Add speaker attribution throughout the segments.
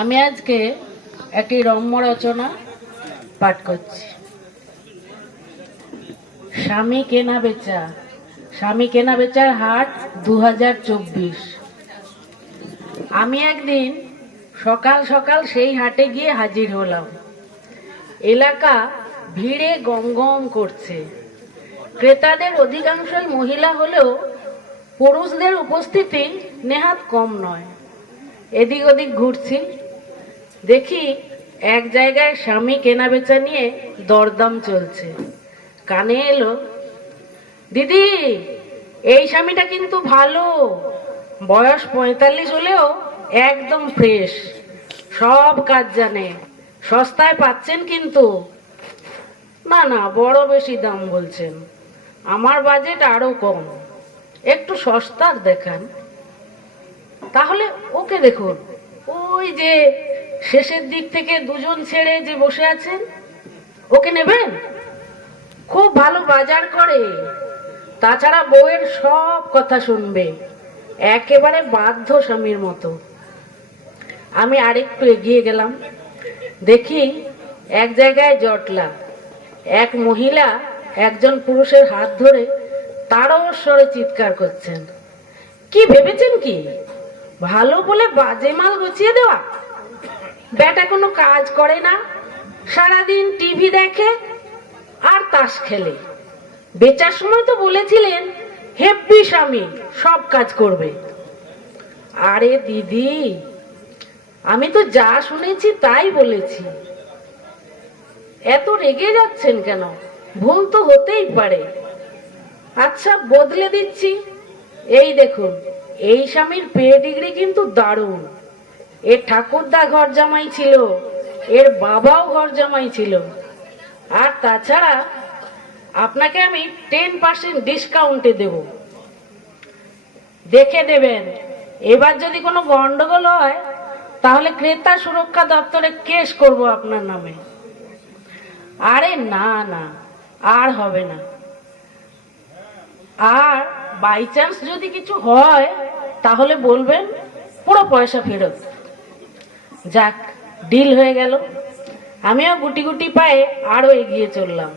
Speaker 1: আমি আজকে একটি রম্য রচনা পাঠ করছি। স্বামী কেনা বেচা, স্বামী কেনা বেচার হাট দু আমি একদিন সকাল সকাল সেই হাটে গিয়ে হাজির হলাম। এলাকা ভিড়ে গমগম করছে। ক্রেতাদের অধিকাংশই মহিলা হলেও পুরুষদের উপস্থিতি নেহাত কম নয়। এদিক ওদিক ঘুরছি। দেখি এক জায়গায় স্বামী কেনা বেচা নিয়ে দরদাম চলছে। কানে এলো, দিদি, এই স্বামীটা কিন্তু ভালো। বয়স পঁয়তাল্লিশ হলেও একদম ফ্রেশ। সব কাজ জানে। সস্তায় পাচ্ছেন কিন্তু। না না, বড় বেশি দাম বলছেন। আমার বাজেট আরও কম। একটু সস্তার দেখান। তাহলে ওকে দেখুন। ওই যে শেষের দিক থেকে দুজন ছেড়ে যে বসে আছেন, ওকে নেবেন? খুব ভালো বাজার করে। তাছাড়া বউয়ের সব কথা শুনবে। একেবারে বাধ্য স্বামীর মতো। আমি আরেকটু এগিয়ে গেলাম। দেখি এক জায়গায় জটলা। এক মহিলা একজন পুরুষের হাত ধরে তারও স্বরে চিৎকার করছেন। কি ভেবেছেন কি? ভালো বলে বাজে মাল গুছিয়ে দেওয়া? বেটা কোনো কাজ করে না। সারাদিন টিভি দেখে আর তাস খেলে। বেচার সময় তো বলেছিলেন, হেব্বি স্বামী, সব কাজ করবে। আরে দিদি, আমি তো যা শুনেছি তাই বলেছি। এত রেগে যাচ্ছেন কেন? ভুল তো হতেই পারে। আচ্ছা বদলে দিচ্ছি। এই দেখুন এই স্বামীর পেডিগ্রি কিন্তু দারুণ। এর ঠাকুরদা ঘর জামাই ছিল, এর বাবাও ঘর জামাই ছিল। আর তাছাড়া আপনাকে আমি টেন পার্সেন্ট ডিসকাউন্টে দেব। দেখে দেবেন এবার যদি কোনো গন্ডগোল হয়, তাহলে ক্রেতা সুরক্ষা দপ্তরে কেস করব আপনার নামে। আরে না না, আর হবে না। আর বাই চান্স যদি কিছু হয় তাহলে বলবেন পুরো পয়সা ফেরত। যাক ডিল হয়ে গেল। আমিও গুটি গুটি পায়ে আরও এগিয়ে চললাম।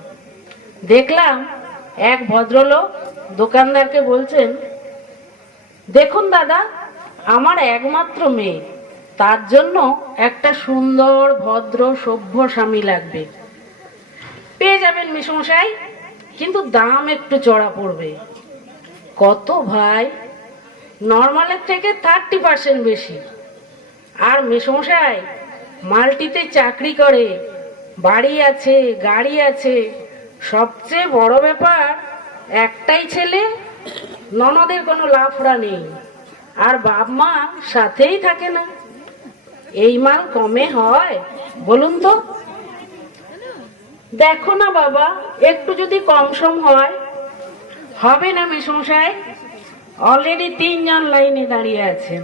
Speaker 1: দেখলাম এক ভদ্রলোক দোকানদারকে বলছেন, দেখুন দাদা, আমার একমাত্র মেয়ে। তার জন্য একটা সুন্দর, ভদ্র, সভ্য স্বামী লাগবে। পেয়ে যাবেন মিশমশাই, কিন্তু দাম একটু চড়া পড়বে। কত ভাই? নর্মালের থেকে থার্টি পার্সেন্ট বেশি। আর মেসমশাই, মাল্টিতে চাকরি করে, বাড়ি আছে, গাড়ি আছে, সবচেয়ে বড় ব্যাপার, একটাই ছেলে, ননদের কোনো লাফড়া নেই। আর বাপ মা সাথেই থাকে না। এই মাল কমে হয়, বলুন তো? দেখো না বাবা, একটু যদি কম সম হয়, হবে না মেসমশাই? অলরেডি তিনজন লাইনে দাঁড়িয়ে আছেন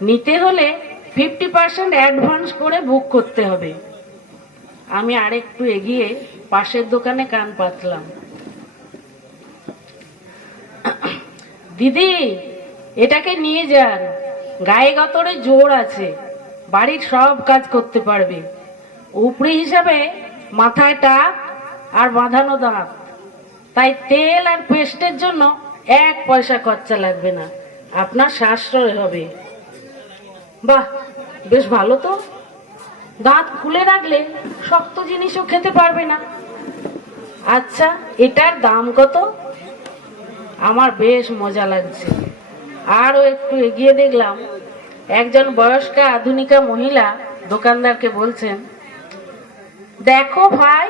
Speaker 1: নিতে হলে ফিফটি পার্সেন্ট অ্যাডভান্স করে বুক করতে হবে। আমি আরেকটু এগিয়ে পাশের দোকানে কান পাতলাম। দিদি, এটাকে নিয়ে যান। গায়ে গতরে জোর আছে। বাড়ির সব কাজ করতে পারবে। উপরি হিসাবে মাথায় টাক আর বাঁধানো দাঁত তাই তেল আর পেস্টের জন্য এক পয়সা খরচা লাগবে না। আপনার সাশ্রয় হবে। বাহ, বেশ ভালো তো। দাঁত খুলে রাখলে শক্ত জিনিসও খেতে পারবে না। আচ্ছা এটার দাম কত? আমার বেশ মজা লাগছে। আরও একটু এগিয়ে দেখলাম। একজন বয়স্কা আধুনিকা মহিলা দোকানদারকে বলছেন, দেখো ভাই,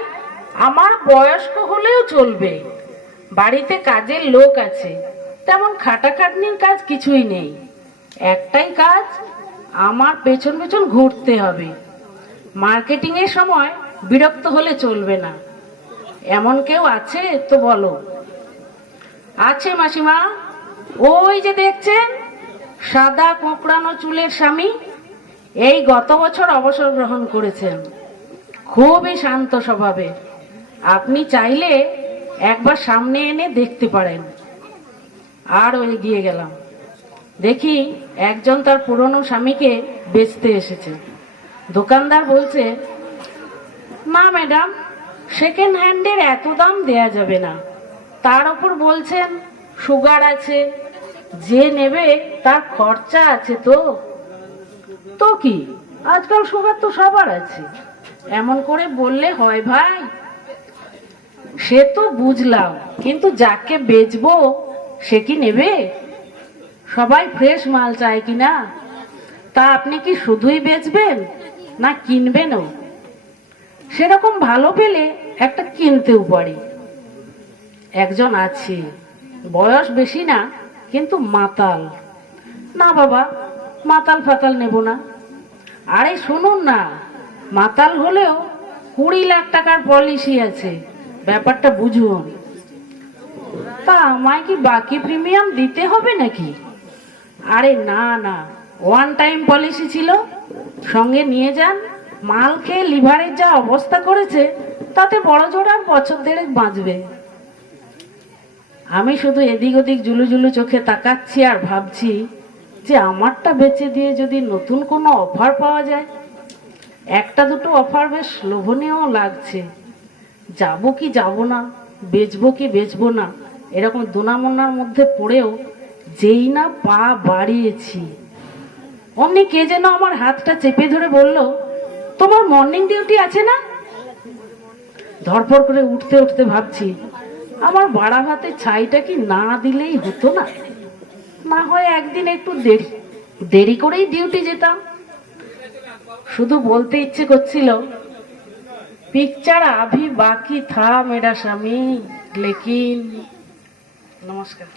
Speaker 1: আমার বয়স্ক হলেও চলবে। বাড়িতে কাজের লোক আছে। তেমন খাটাখাটনির কাজ কিছুই নেই। একটাই কাজ, আমার পেছন পেছন ঘুরতে হবে। মার্কেটিং এর সময় বিরক্ত হলে চলবে না। এমন কেউ আছে তো বলো। আছে মাসিমা। ওই যে দেখছেন, সাদা কোঁকড়ানো চুলের স্বামী, এই গত বছর অবসর গ্রহণ করেছেন। খুবই শান্ত স্বভাবে আপনি চাইলে একবার সামনে এনে দেখতে পারেন। আর এগিয়ে গেলাম। দেখি একজন তার পুরনো স্বামীকে বেচতে এসেছে। দোকানদার বলছে না ম্যাডাম সেকেন্ড হ্যান্ডের এত দাম দেয়া যাবে না। তার ওপর বলছেন, সুগার আছে, যে নেবে তার খরচা আছে তো। তো কি? আজকাল সুগার তো সবার আছে। এমন করে বললে, হয় ভাই সে তো বুঝলাম, কিন্তু যাকে বেচবো সে কি নেবে? সবাই ফ্রেশ মাল চায় কি না? তা আপনি কি শুধুই বেচবেন না কিনবেনও? সেরকম ভালো পেলে একটা কিনতেও পারি। একজন আছে, বয়স বেশি না, কিন্তু মাতাল। না বাবা, মাতাল ফাতাল নেব না। আরে শুনুন না, মাতাল হলেও কুড়ি লাখ টাকার পলিসি আছে। ব্যাপারটা বুঝুন তা আমায় কি বাকি প্রিমিয়াম দিতে হবে নাকি? আরে না না। ওয়ান টাইম পলিসি ছিল। সঙ্গে নিয়ে যান। মাল খেয়ে লিভারের যা অবস্থা করেছে, তাতে বড় আর বছর দেড়েক বাঁচবে। আমি শুধু এদিক ওদিক জুলু জুলু চোখে তাকাচ্ছি আর ভাবছি যে আমারটা বেচে দিয়ে যদি নতুন কোনো অফার পাওয়া যায়। একটা দুটো অফার বেশ লোভনীয় লাগছে। যাব কি যাব না, বেচবো কি বেচবো না, এরকম দোনামোনার মধ্যে পড়েও যেই না পা বাড়িয়েছি। অমনি কে যেন আমার হাতটা চেপে ধরে বলল, তোমার মর্নিং ডিউটি আছে না? ধরপড় করে উঠতে উঠতে ভাবছি, আমার বাড়া ভাতে ছাইটা কি না দিলেই হতো না? না হয় একদিন একটু দেরি দেরি করেই ডিউটি যেতাম। শুধু বলতে ইচ্ছে করছিল পিকচার আভি বাকি থা মেরা স্বামী লেকিন নমস্কার